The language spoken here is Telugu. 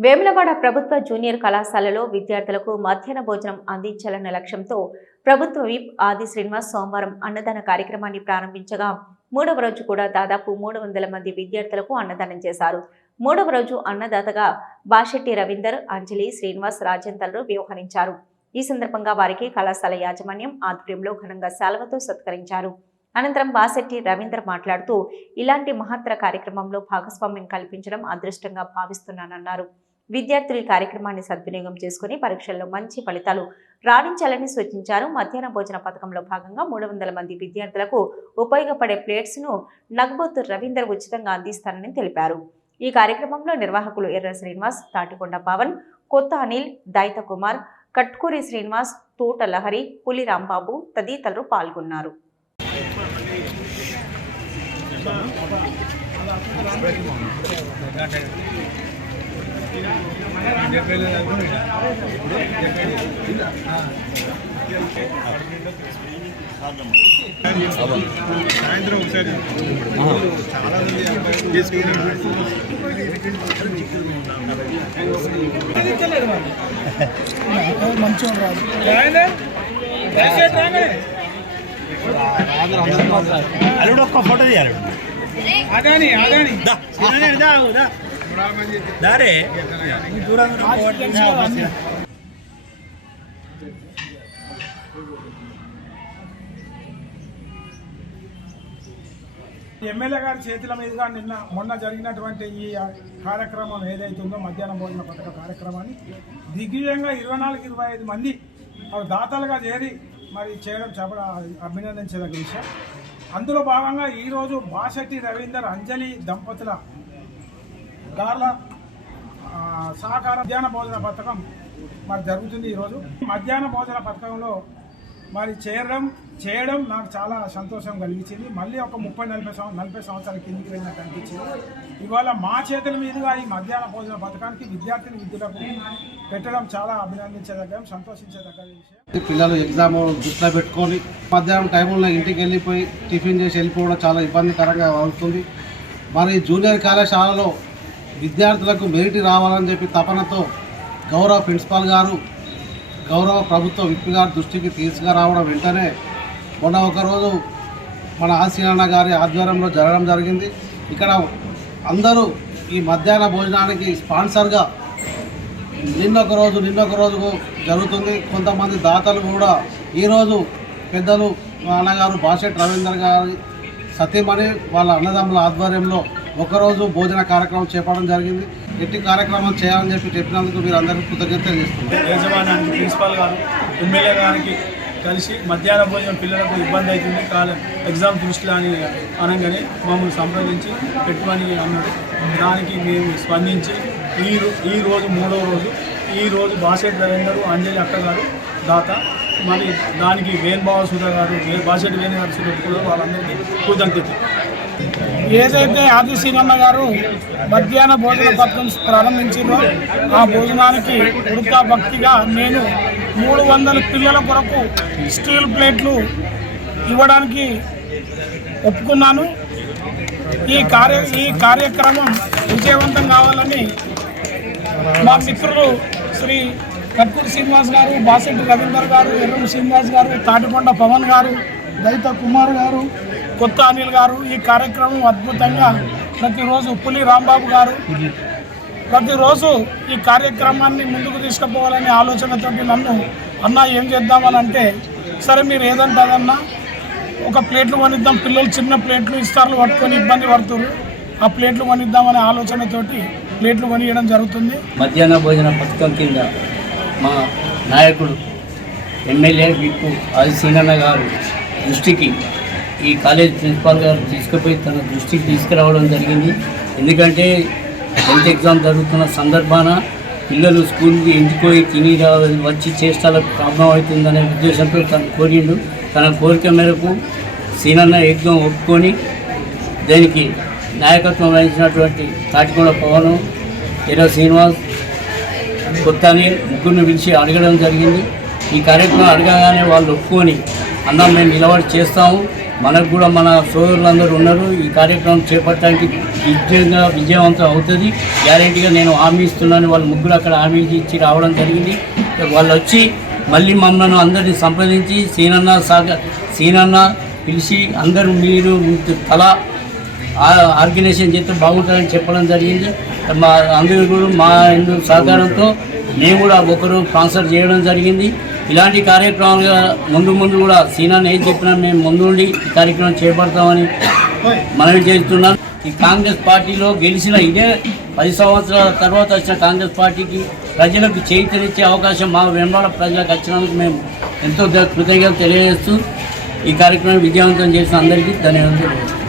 వేములవాడ ప్రభుత్వ జూనియర్ కళాశాలలో విద్యార్థులకు మధ్యాహ్న భోజనం అందించాలన్న లక్ష్యంతో ప్రభుత్వ విప్ ఆది శ్రీనివాస్ సోమవారం అన్నదాన కార్యక్రమాన్ని ప్రారంభించగా మూడవ రోజు కూడా దాదాపు మూడు వందల మంది విద్యార్థులకు అన్నదానం చేశారు. మూడవ రోజు అన్నదాతగా బాషెట్టి రవీందర్ అంజలి శ్రీనివాస్ రాజేందర్లు వ్యవహరించారు. ఈ సందర్భంగా వారికి కళాశాల యాజమాన్యం ఆధ్వర్యంలో ఘనంగా శాలవతో సత్కరించారు. అనంతరం బాసెట్టి రవీందర్ మాట్లాడుతూ ఇలాంటి మహత్తర కార్యక్రమంలో భాగస్వామ్యం కల్పించడం అదృష్టంగా భావిస్తున్నానన్నారు. విద్యార్థులు కార్యక్రమాన్ని సద్వినియోగం చేసుకుని పరీక్షల్లో మంచి ఫలితాలు రాణించాలని సూచించారు. మధ్యాహ్న భోజన పథకంలో భాగంగా మూడు వందల మంది విద్యార్థులకు ఉపయోగపడే ప్లేట్స్ను నగ్బోతు రవీందర్ ఉచితంగా అందిస్తారని తెలిపారు. ఈ కార్యక్రమంలో నిర్వాహకులు ఎర్ర శ్రీనివాస్ తాటికొండ పవన్ కొత్త అనిల్ దైత కుమార్ కట్కూరి శ్రీనివాస్ తోట లహరి పులి రాంబాబు తదితరులు పాల్గొన్నారు. సాయంత్రం ఒకసారి చాలా అల్లుడు ఒక్క ఫోటో తీయాలి. అదాని అదాని దా దా. దారే. దూరం ఎమ్మెల్యే గారి చేతుల మీదుగా నిన్న మొన్న జరిగినటువంటి ఈ కార్యక్రమం ఏదైతే ఉందో మధ్యాహ్నం భోజన పథక కార్యక్రమాన్ని దిగ్విజయంగా ఇరవై నాలుగు ఇరవై ఐదు మంది దాతలుగా చేరి మరి చేయడం చెప్పడం అభినందించదగ్గ విషయం. అందులో భాగంగా ఈరోజు బాసెట్టి రవీందర్ అంజలి దంపతుల గార్ల సహకార మధ్యాహ్న భోజన పథకం మరి జరుగుతుంది ఈరోజు. మధ్యాహ్న భోజన పథకంలో మరి చేరడం చేయడం నాకు చాలా సంతోషం కలిగించింది. మళ్ళీ ఒక ముప్పై నలభై సంవ నలభై సంవత్సరాల కిందికి వెళ్ళినట్టు అనిపించింది. ఇవాళ మా చేతుల మీదుగా ఈ మధ్యాహ్న భోజన పథకానికి విద్యార్థిని విద్యులకు పెట్టడం చాలా అభినందించదగ్గ సంతోషించదగ్గ విషయం. పిల్లలు ఎగ్జామ్ దృష్టిలో పెట్టుకొని మధ్యాహ్నం టైంలో ఇంటికి వెళ్ళిపోయి టిఫిన్ చేసి వెళ్ళిపోవడం చాలా ఇబ్బందికరంగా అవుతుంది. మరి జూనియర్ కళాశాలలో విద్యార్థులకు మెరిట్ రావాలని చెప్పి తపనతో గౌరవ ప్రిన్సిపాల్ గారు గౌరవ ప్రభుత్వ విప్ గారి దృష్టికి తీసుకురావడం వెంటనే మొన్న ఒకరోజు మన ఆశీనన్న గారి ఆధ్వర్యంలో జరగడం జరిగింది. ఇక్కడ అందరూ ఈ మధ్యాహ్న భోజనానికి స్పాన్సర్గా నిన్నొక రోజు నిన్నొక రోజు జరుగుతుంది. కొంతమంది దాతలు కూడా ఈరోజు పెద్దలు మా అన్నగారు బాషెట్ రవీందర్ గారి సతీమణి వాళ్ళ అన్నదమ్ముల ఆధ్వర్యంలో ఒకరోజు భోజన కార్యక్రమం చేపట్టడం జరిగింది. ఎట్టి కార్యక్రమం చేయాలని చెప్పి చెప్పినందుకు మీరు అందరికీ కృతజ్ఞతలు చేస్తున్నారు ప్రిన్సిపాల్ గారు ఎమ్మెల్యే గారికి కలిసి మధ్యాహ్న భోజనం పిల్లలకు ఇబ్బంది అవుతుంది. కాలే ఎగ్జామ్ దృష్టిలో అని అనగానే మమ్మల్ని సంప్రదించి పెట్టుమని అన్నాడు. దానికి మేము స్పందించి ఈ ఈ రోజు మూడో రోజు ఈ రోజు బాసెట్ రవీందర్ అంజలి అక్క గారు దాత మరి దానికి వేణుబావ సుధా గారు బాసెట్ వేణు గారు సుధా కూడా వాళ్ళందరికీ కృతజ్ఞతలు. ఏదైతే ఆది సీనన్న గారు మధ్యాహ్న భోజన పథకం ప్రారంభించిందో ఆ భోజనానికి ఉడతా భక్తిగా నేను మూడు వందల పిల్లల కొరకు స్టీల్ ప్లేట్లు ఇవ్వడానికి ఒప్పుకున్నాను. ఈ కార్య ఈ కార్యక్రమం విజయవంతం కావాలని మా మిత్రులు శ్రీ కట్కూరి శ్రీనివాస్ గారు బాసెట్టి రవీందర్ గారు ఎర్రం శ్రీనివాస్ గారు తాటికొండ పవన్ గారు దళిత కుమార్ గారు కొత్త అనిల్ గారు ఈ కార్యక్రమం అద్భుతంగా ప్రతిరోజు పులి రాంబాబు గారు ప్రతిరోజు ఈ కార్యక్రమాన్ని ముందుకు తీసుకుపోవాలనే ఆలోచనతోటి నన్ను అన్న ఏం చేద్దామని అంటే సరే మీరు ఏదంటారన్నా ఒక ప్లేట్లు కొనిద్దాం పిల్లలు చిన్న ప్లేట్లు ఇస్తార్లు పట్టుకొని ఇబ్బంది పడుతున్నారు ఆ ప్లేట్లు కొనిద్దామనే ఆలోచనతోటి ప్లేట్లు కొనియడం జరుగుతుంది. మధ్యాహ్న భోజన పథకం కింద మా నాయకుడు ఎమ్మెల్యే విప్పు ఆది గారు దృష్టికి ఈ కాలేజ్ ప్రిన్సిపాల్ గారు తీసుకుపోయి తన దృష్టికి తీసుకురావడం జరిగింది. ఎందుకంటే హెల్త్ ఎగ్జామ్ జరుగుతున్న సందర్భాన పిల్లలు స్కూల్కి ఎండిపోయి తిని వచ్చి చేష్టాలకు ప్రాబ్లం అవుతుందనే ఉద్దేశంతో తను కోరిండు. తన కోరిక మేరకు సీనన్న ఎగ్జామ్ ఒప్పుకొని దానికి నాయకత్వం వహించినటువంటి తాటికోడ పవన్ ఎరో శ్రీనివాస్ కొత్త అని ముగ్గురిని పిలిచి అడగడం జరిగింది. ఈ కార్యక్రమం అడగగానే వాళ్ళు ఒప్పుకొని అన్న మేము నిలబడి చేస్తాము. మనకు కూడా మన సోదరులందరూ ఉన్నారు. ఈ కార్యక్రమం చేపట్టడానికి విజయంగా విజయవంతం అవుతుంది. గ్యారెంటీగా నేను హామీ ఇస్తున్నాను. వాళ్ళు ముగ్గురు అక్కడ హామీ ఇచ్చి రావడం జరిగింది. వాళ్ళు వచ్చి మళ్ళీ మమ్మల్ని అందరినీ సంప్రదించి సీనన్న సాగ సీనన్న పిలిచి అందరూ మీరు తల ఆర్గనైజేషన్ చేస్తే బాగుంటుందని చెప్పడం జరిగింది. మా అందరూ కూడా మా సహకారంతో మేము కూడా ఒకరు స్పాన్సర్ చేయడం జరిగింది. ఇలాంటి కార్యక్రమాలు ముందు ముందు కూడా సీనా ఏం చెప్పినా మేము ముందుండి నుండి కార్యక్రమం చేపడతామని మనవి చేస్తున్నాం ఈ కాంగ్రెస్ పార్టీలో గెలిచిన ఇదే పది సంవత్సరాల తర్వాత వచ్చిన కాంగ్రెస్ పార్టీకి ప్రజలకు చైతన్యచ్చే అవకాశం మా వెంబడ ప్రజలకు వచ్చినందుకు మేము ఎంతో కృతజ్ఞత తెలియజేస్తూ ఈ కార్యక్రమం విజయవంతం చేసిన అందరికీ ధన్యవాదాలు.